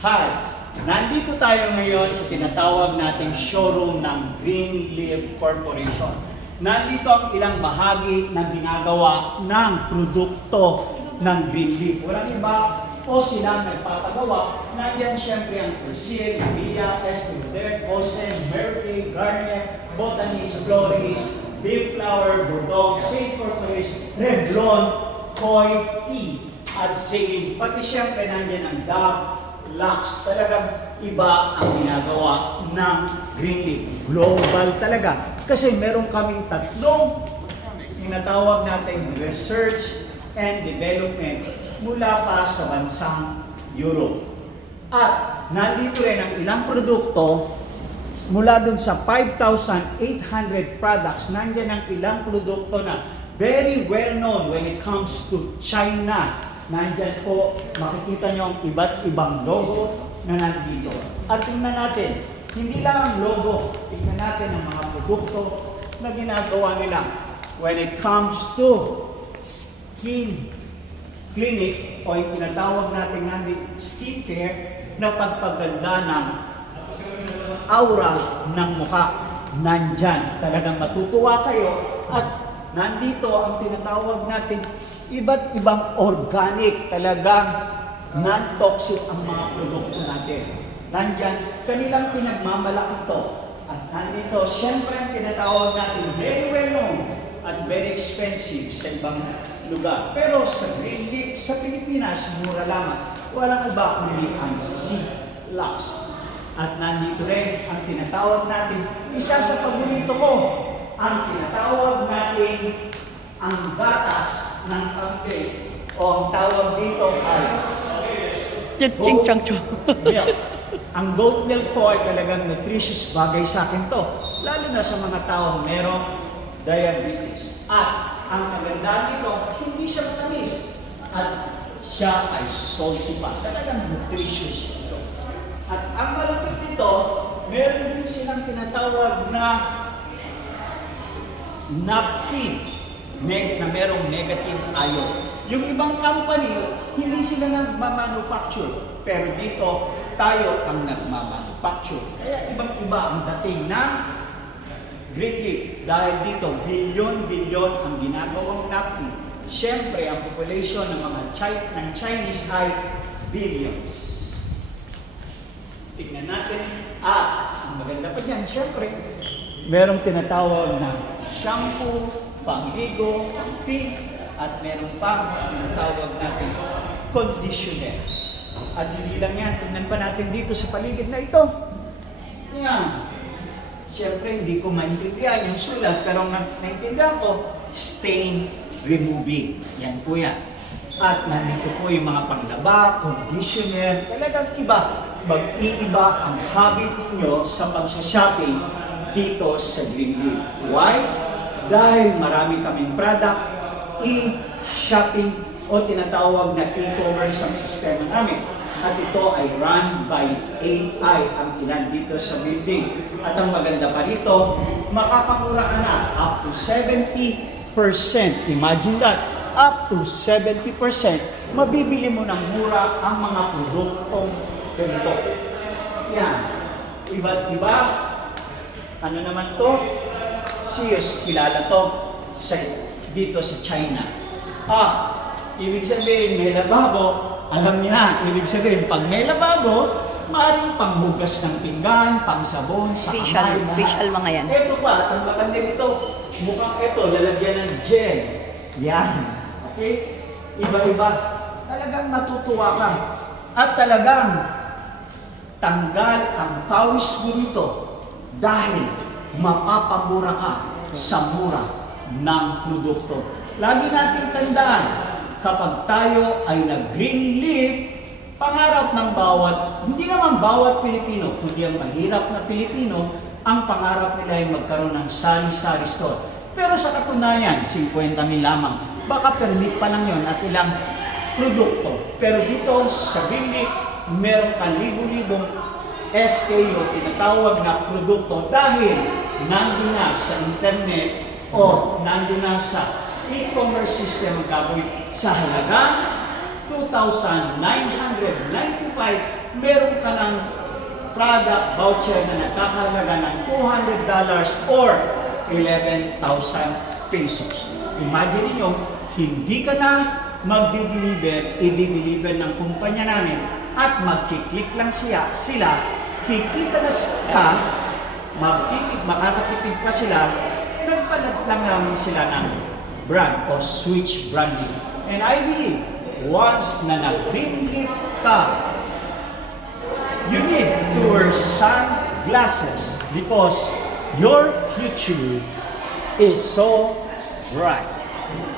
Hi! Nandito tayo ngayon sa tinatawag nating showroom ng Greenleaf Corporation. Nandito ang ilang bahagi na ginagawa ng produkto ng Greenleaf. Walang iba o sila nagpapagawa. Nandiyan syempre ang Persil, Via, Estee Lauder, Osen, Mercury, Garnier, Botanist, Floris, Beef Flower, Bordeaux, Saint Corporation, Revlon, Koi, Tea, at Zane. Pati syempre nandiyan ang Dove, Lux. Talagang iba ang ginagawa ng Greenleaf. Global talaga. Kasi meron kaming tatlong tinatawag natin research and development mula pa sa bansang Europe. At nandito rin ang ilang produkto mula dun sa 5,800 products. Nandiyan ang ilang produkto na very well known when it comes to China. Nandyan po, makikita nyo ang iba't ibang logo na nandito. At tingnan natin, hindi lang ang logo, tingnan natin ang mga produkto na ginagawa nila when it comes to skin clinic o yung tinatawag natin skincare na pagpaganda ng aura ng mukha. Nandyan, talagang matutuwa kayo at nandito ang tinatawag natin iba't ibang organic, talagang non-toxic ang mga produkto natin. Nandyan, kanilang pinagmamalaki ito. At nandito, syempre ang tinatawag natin very well known at very expensive sa ibang lugar. Pero sa Greenleaf, sa Pilipinas, mura lamang. Walang iba kundi ang C-Lux. At nandito rin ang tinatawag natin, isa sa paborito ko, ang tinatawag natin ang gatas ng kape o ang tawag dito ay goat milk. Ang goat milk po ay talagang nutritious bagay sa akin to, lalo na sa mga taong merong diabetes. At ang maganda nito, hindi siya matamis at siya ay salty pa, talagang nutritious ito. At ang malapit nito, meron din silang tinatawag na napkin na merong negative ion. Yung ibang company, hindi sila nagmamanufacture. Pero dito, tayo ang nagmamanufacture. Kaya ibang-iba ang dating ng Greenleaf. Dahil dito, bilyon-bilyon ang ginagawang napkin. Siyempre, ang population ng mga Chinese ay billions. Tignan natin. Ang maganda pa dyan, siyempre, merong tinatawag na shampoo, pangligo, pink, at meron pa tinatawag natin conditioner. At hindi lang yan, tingnan pa natin dito sa paligid na ito. Yan. Siyempre, hindi ko maintindihan yung sulat, pero naintindihan ko, stain removing. Yan po yan. At nandito po yung mga panglaba, conditioner, talagang iba. Mag-iiba ang habit ninyo sa pag-shopping dito sa Greenleaf. Why? Dahil marami kaming product, e-shopping o tinatawag na e-commerce ang sistema namin. At ito ay run by AI ang ilan dito sa building. At ang maganda pa rito, makakamura ka na up to 70%. Imagine that, up to 70%. Mabibili mo ng mura ang mga produktong ganito. Yan. Iba't iba. Ano naman to? Serious, kilala to dito sa China. Ibig sabihin may lababo, alam niya, ibig sabihin pag may lababo, maaaring panghugas ng pinggan, pangsabon, sa kamay. Facial mga yan. Ito pa, ang maganda nito, mukhang ito, lalagyan ng gel. Yan. Okay? Iba-iba. Talagang matutuwa ka. At talagang tanggal ang pawis mo nito dahil mapapamura ka sa mura ng produkto. Lagi natin tandaan, kapag tayo ay nag-Greenleaf, pangarap ng bawat, hindi naman bawat Pilipino, kundi ang mahirap na Pilipino, ang pangarap nila ay magkaroon ng sari-sari store. Pero sa katunayan, 50,000 lamang. Baka permit pa lang yon at ilang produkto. Pero dito sa Greenleaf, meron ka libo-libong SKU, tinatawag na produkto dahil nandun na sa internet o nandun na sa e-commerce system ang gagawin sa halagang 2,995, meron ka ng product voucher na nakakahalaga ng $200 or 11,000 pesos. Imagine niyo, hindi ka na magdi-deliver, i-deliver ng kumpanya namin at magkiklik lang sila, kikita na ka, makakatipid pa sila, nagpalat lang namin sila ng brand o switch branding. And I believe, once na nag-Greenleaf ka, you need to wear sunglasses because your future is so bright.